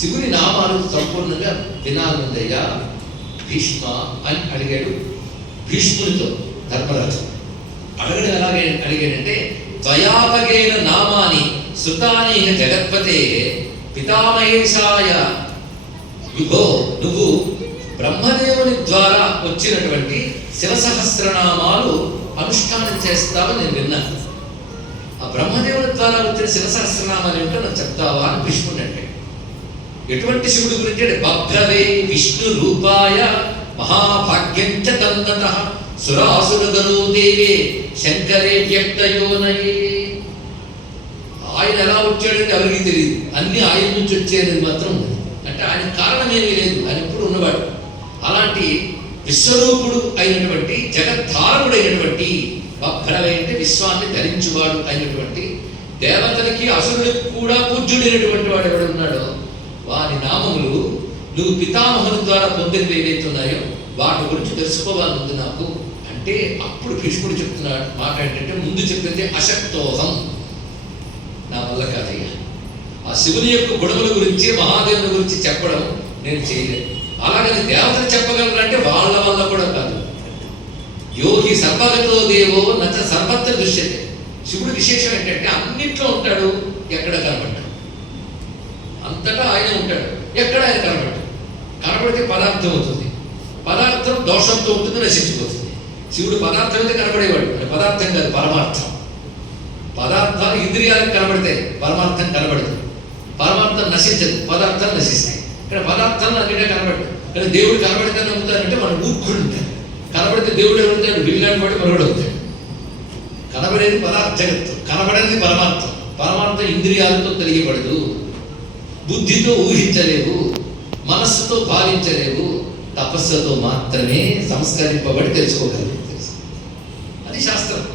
శివుని నామాలు సంపూర్ణంగా వినాలందయ్యా భీష్మ అని అడిగాడు. భీష్మునితో ధర్మరాజు అడగడం ఎలాగే అడిగాడంటే ద్వయాపగైన నామాని శృతాని జగత్పతే పితామహేశాయ. విభో నువ్వు బ్రహ్మదేవుని ద్వారా వచ్చినటువంటి శివసహస్రనామాలు అనుష్ఠానం చేస్తావని నేను విన్నాను. ఆ బ్రహ్మదేవుని ద్వారా వచ్చిన శివసహస్రనామాలు ఏమిటో నాకు చెప్తావా? అని భీష్ముడు అంటే ఎటువంటి శివుడు గురించి అంటే భద్రవే విష్ణు రూపాయ మహాభాగ్యంచ తన్నత. సురాసురగను దేవే శంకరే వ్యక్తయోనయే. ఆయన ఎలా వచ్చాడంటే ఎవరికి తెలియదు. అన్ని ఆయన నుంచి వచ్చేది మాత్రం అంటే ఆయన కారణం ఏమీ లేదు. ఆయన ఎప్పుడు ఉన్నవాడు. అలాంటి విశ్వరూపుడు అయినటువంటి జగద్ధారకుడు అయినటువంటి భద్రవే అంటే విశ్వాన్ని ధరించువాడు అయినటువంటి దేవతలకి అసురుడికి కూడా పూజ్యుడైనటువంటి వాడు ఎవడున్నాడో నామములు నువ్వు పితామహుని ద్వారా పొందినవి ఏవైతే ఉన్నాయో వాటి గురించి తెలుసుకోవాలనుంది నాకు. అంటే అప్పుడు కృష్ణుడు చెప్తున్నాడు మాట ఏంటంటే ముందు చెప్పింది అశక్తోహం. నా వల్ల కాదయ్యా. ఆ శివుని యొక్క గుణముల గురించి మహాదేవుని గురించి చెప్పడం నేను చేయలేదు. అలాగని దేవతలు చెప్పగలరంటే వాళ్ళ వల్ల కూడా కాదు. యోగి సర్వగతో దేవో నచ్చ సర్వత్ర దృశ్యతే. శివుడు విశేషం ఏంటంటే అన్నిట్లో ఉంటాడు ఎక్కడ కనబడ్డాడు అంతటా ఆయన ఉంటాడు. ఎక్కడ ఆయన కనబడ్డాడు కనబడితే పదార్థం అవుతుంది. పదార్థం దోషంతో ఉంటుంది నశించిపోతుంది. శివుడు పదార్థం అయితే కనబడేవాడు అది పదార్థం కాదు పరమార్థం. పదార్థాలు ఇంద్రియాలకు కనబడితే పరమార్థం కనబడదు పరమార్థం నశించదు. పదార్థాలు నశిస్తాయి. ఇక్కడ పదార్థాలు అన్నిటే కనబడదు కానీ దేవుడు కనబడితే నమ్ముతారంటే మన మూర్ఖుడు ఉంటాడు. కనబడితే దేవుడు ఎవరుతాడు విల్లాన్ని బట్టి మరొకడు అవుతాడు. కనబడేది పదార్థ జగత్తు. కనబడేది పరమార్థం. పరమార్థం ఇంద్రియాలతో తెలియబడదు బుద్ధితో ఊహించలేవు మనస్సుతో పాలించలేవు తపస్సుతో మాత్రమే సంస్కరింపబడి తెలుసుకోగలరు